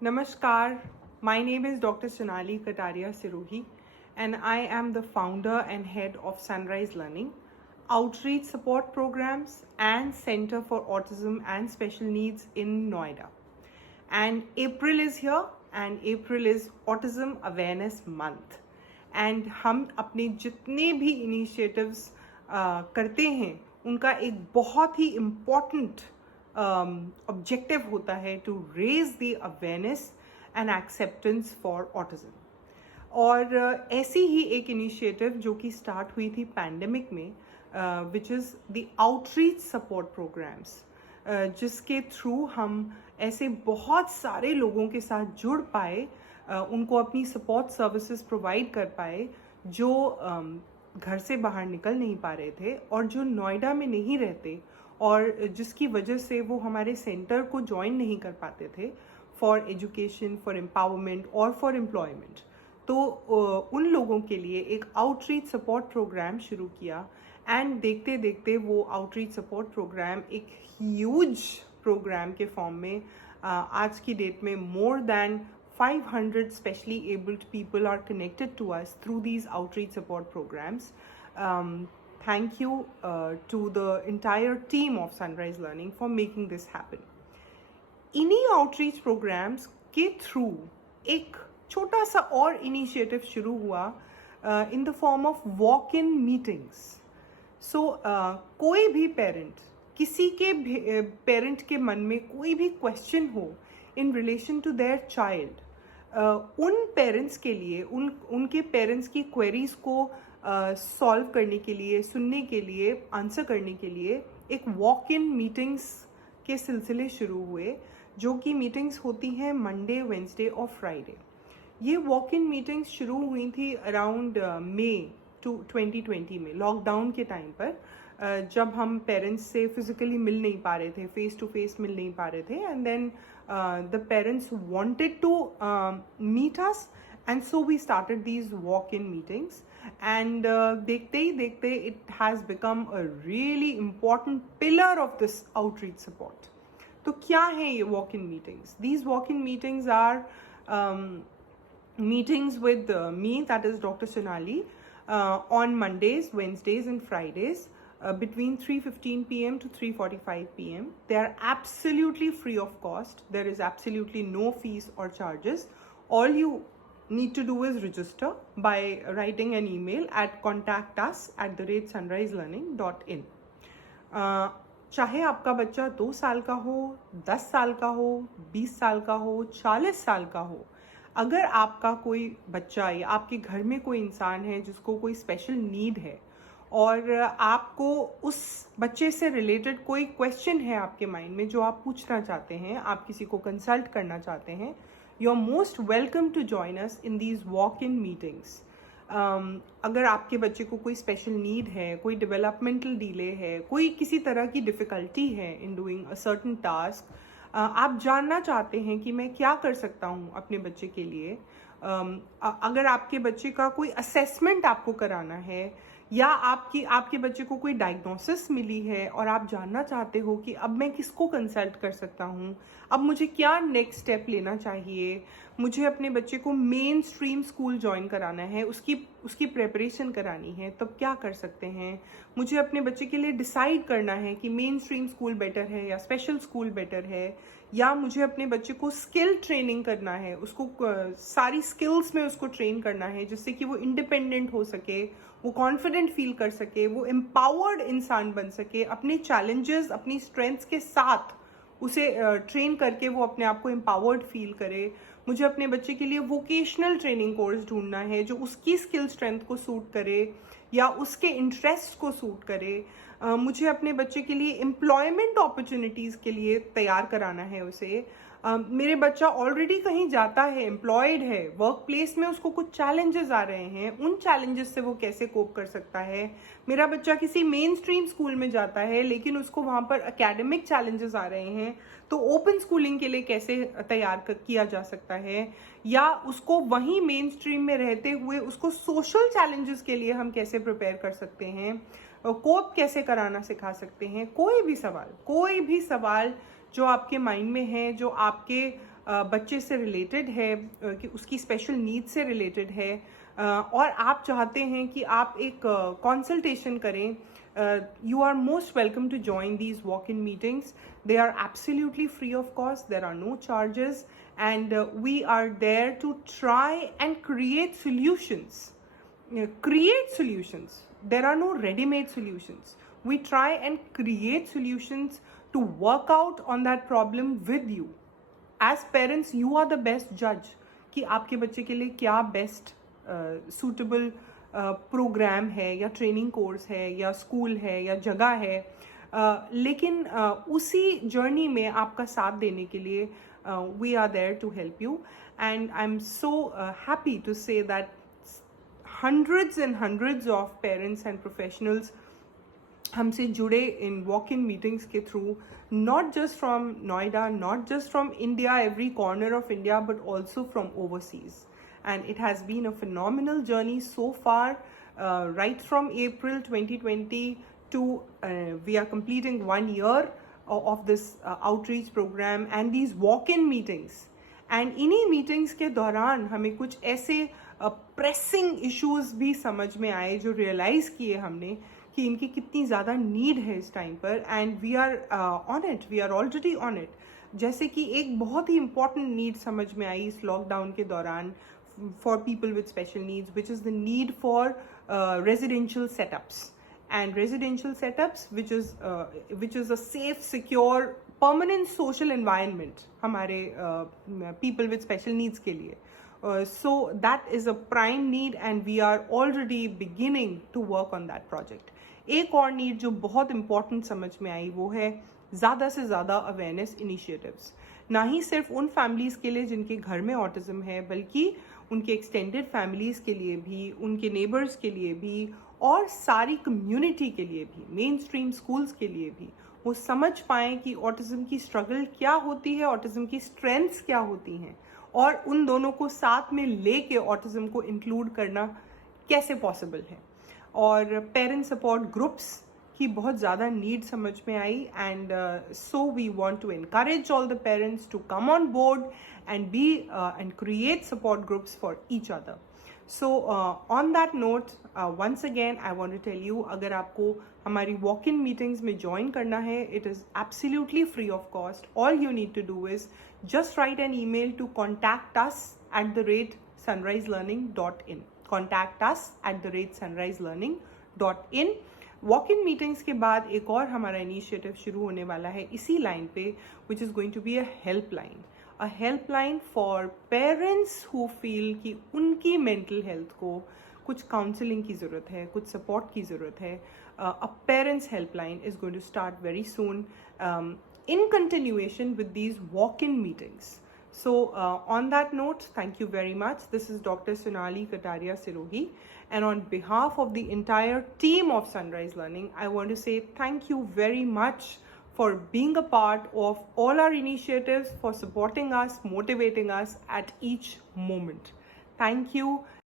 Namaskar, my name is Dr. Sonali Kataria Sirohi and I am the founder and head of Sunrise Learning, Outreach Support Programs and Center for Autism and Special Needs in Noida. And April is here and April is Autism Awareness Month. And हम अपने जितने भी initiatives करते हैं उनका एक बहुत ही important objective होता है to raise the awareness and acceptance for autism. और ऐसी ही एक इनिशिएटिव जो कि स्टार्ट हुई थी पैंडेमिक में, which is the outreach support programs, जिसके थ्रू हम ऐसे बहुत सारे लोगों के साथ जुड़ पाए, उनको अपनी सपोर्ट सर्विसेज प्रोवाइड कर पाए जो घर से बाहर निकल नहीं पा रहे थे और जो नोएडा में नहीं रहते और जिसकी वजह से वो हमारे सेंटर को ज्वाइन नहीं कर पाते थे फॉर एजुकेशन, फॉर एम्पावरमेंट और फॉर एम्प्लॉयमेंट। तो उन लोगों के लिए एक आउटरीच सपोर्ट प्रोग्राम शुरू किया एंड देखते देखते वो आउटरीच सपोर्ट प्रोग्राम एक ह्यूज प्रोग्राम के फॉर्म में आज की डेट में more than 500 specially abled people are connected to us through these outreach support programs. Thank you to the entire team of Sunrise Learning for making this happen. इन्हीं outreach programs के through एक छोटा सा और initiative शुरू हुआ in the form of walk-in meetings. So कोई भी पेरेंट, किसी के पेरेंट के मन में कोई भी क्वेश्चन हो in relation to their child, उन पेरेंट्स के लिए उनके पेरेंट्स की क्वेरीज को सॉल्व करने के लिए, सुनने के लिए, आंसर करने के लिए एक वॉक इन मीटिंग्स के सिलसिले शुरू हुए, जो कि मीटिंग्स होती हैं मंडे, वेंसडे और फ्राइडे। ये वॉक इन मीटिंग्स शुरू हुई थी अराउंड मई 2020 में, लॉकडाउन के टाइम पर, जब हम पेरेंट्स से फिजिकली मिल नहीं पा रहे थे, फेस टू फेस मिल नहीं पा रहे थे, and then the parents wanted to meet us and so we started these walk in meetings and देखते ही देखते it has become a really important pillar of this outreach support. तो क्या है ये walk in meetings? These walk in meetings are meetings with me, that is Dr. Sonali, on Mondays, Wednesdays and Fridays between 3:15 p.m. to 3:45 p.m. They are absolutely free of cost. There is absolutely no fees or charges. All you need to do is register by writing an email at contactus@sunriselearning.in. चाहे आपका बच्चा 2 साल का हो, 10 साल का हो, 20 साल का हो, 40 साल का हो, अगर आपका कोई बच्चा या आपके घर में कोई इंसान है जिसको कोई स्पेशल नीड है और आपको उस बच्चे से रिलेटेड कोई क्वेश्चन है आपके माइंड में जो आप पूछना चाहते हैं, आप किसी को कंसल्ट करना चाहते हैं, you are most welcome to join us in these walk in meetings. अगर आपके बच्चे को कोई स्पेशल नीड है, कोई डेवलपमेंटल डिले है, कोई किसी तरह की डिफ़िकल्टी है in doing a certain task, आप जानना चाहते हैं कि मैं क्या कर सकता हूँ अपने बच्चे के लिए, अगर आपके बच्चे का कोई असेसमेंट आपको कराना है या आपके बच्चे को कोई डायग्नोसिस मिली है और आप जानना चाहते हो कि अब मैं किसको कंसल्ट कर सकता हूँ, अब मुझे क्या नेक्स्ट स्टेप लेना चाहिए, मुझे अपने बच्चे को मेन स्ट्रीम स्कूल ज्वाइन कराना है, उसकी प्रेपरेशन करानी है, तब क्या कर सकते हैं, मुझे अपने बच्चे के लिए डिसाइड करना है कि मेन स्ट्रीम स्कूल बेटर है या स्पेशल स्कूल बेटर है, या मुझे अपने बच्चे को स्किल ट्रेनिंग करना है, उसको सारी स्किल्स में उसको ट्रेन करना है जिससे कि वो इंडिपेंडेंट हो सके, वो कॉन्फिडेंट फील कर सके, वो एम्पावर्ड इंसान बन सके, अपने चैलेंजेस अपनी स्ट्रेंथ्स के साथ उसे ट्रेन करके वो अपने आप को एम्पावर्ड फील करे। मुझे अपने बच्चे के लिए वोकेशनल ट्रेनिंग कोर्स ढूंढना है जो उसकी स्किल स्ट्रेंथ को सूट करे या उसके इंटरेस्ट को सूट करे। मुझे अपने बच्चे के लिए एम्प्लॉयमेंट अपॉर्चुनिटीज़ के लिए तैयार कराना है उसे। मेरे बच्चा ऑलरेडी कहीं जाता है, एम्प्लॉयड है, वर्क प्लेस में उसको कुछ चैलेंजेस आ रहे हैं, उन चैलेंजेस से वो कैसे कोप कर सकता है। मेरा बच्चा किसी मेन स्ट्रीम स्कूल में जाता है लेकिन उसको वहाँ पर एकेडमिक चैलेंजेस आ रहे हैं, तो ओपन स्कूलिंग के लिए कैसे तैयार किया जा सकता है, या उसको वहीं मेन स्ट्रीम में रहते हुए उसको सोशल चैलेंजेस के लिए हम कैसे प्रिपेयर कर सकते हैं, कोप कैसे कराना सिखा सकते हैं। कोई भी सवाल जो आपके माइंड में है, जो आपके बच्चे से रिलेटेड है, कि उसकी स्पेशल नीड से रिलेटेड है, और आप चाहते हैं कि आप एक कंसल्टेशन करें, you are most welcome to join these walk-in meetings. They are absolutely free of cost. There are no charges, and we are there to try and create solutions. Create solutions. There are no ready-made solutions. We try and create solutions to work out on that problem with you. As parents, you are the best judge कि आपके बच्चे के लिए क्या best suitable programme है, या training course है, या स्कूल है, या जगह है. लेकिन उसी जर्नी में आपका साथ देने के लिए we are there to help you. And I am so happy to say that hundreds and hundreds of parents and professionals हमसे जुड़े इन वॉक इन मीटिंग्स के through, not just from Noida, not just from India, every corner of India, but also from overseas. And it has been a phenomenal journey so far, right from April 2020 to we are completing 1 year of this outreach program and these walk-in meetings. And इन्हीं meetings के दौरान हमें कुछ ऐसे pressing issues भी समझ में आए, जो realize किए हमने कि इनकी कितनी ज़्यादा need है इस टाइम पर, and we are on it, we are already on it. जैसे कि एक बहुत ही important need समझ में आई इस लॉकडाउन के दौरान for people with special needs, which is the need for residential setups. And residential setups, which is a safe, secure, permanent social environment हमारे people with special needs के लिए. So that is a prime need, and we are already beginning to work on that project. एक और need जो बहुत important समझ में आई वो है ज़्यादा से ज़्यादा अवेयरनेस इनिशिएटिव्स. ना ही सिर्फ उन फैमिलीज़ के लिए जिनके घर में ऑटिज़म है, बल्कि उनके एक्सटेंडेड फैमिलीज़ के लिए भी, उनके नेबर्स के लिए भी, और सारी कम्युनिटी के लिए भी, मेन स्ट्रीम स्कूल्स के लिए भी, वो समझ पाएँ कि ऑटिज़म की स्ट्रगल क्या होती है, ऑटिज़म की स्ट्रेंथ्स क्या होती हैं, और उन दोनों को साथ में लेके ऑटिज़म को इंक्लूड करना कैसे पॉसिबल है. और पेरेंट सपोर्ट ग्रुप्स की बहुत ज़्यादा नीड समझ में आई, and so we want to encourage all the parents to come on board and be and create support groups for each other. So on that note, once again I want to tell you, अगर आपको हमारी walk-in meetings में join करना है, it is absolutely free of cost. All you need to do is just write an email to contact us @sunriselearning.in. contact us @sunriselearning.in. Walk-in meetings के बाद एक और हमारा इनिशिएटिव शुरू होने वाला है इसी लाइन पे, which is going to be a helpline for parents who feel कि उनकी मेंटल हेल्थ को कुछ काउंसलिंग की ज़रूरत है, कुछ सपोर्ट की ज़रूरत है. A parents helpline is going to start very soon in continuation with these walk-in meetings. So on that note, thank you very much. This is Dr. Sonali Kataria Sirohi, and on behalf of the entire team of Sunrise Learning, I want to say thank you very much for being a part of all our initiatives, for supporting us, motivating us at each moment. Thank you.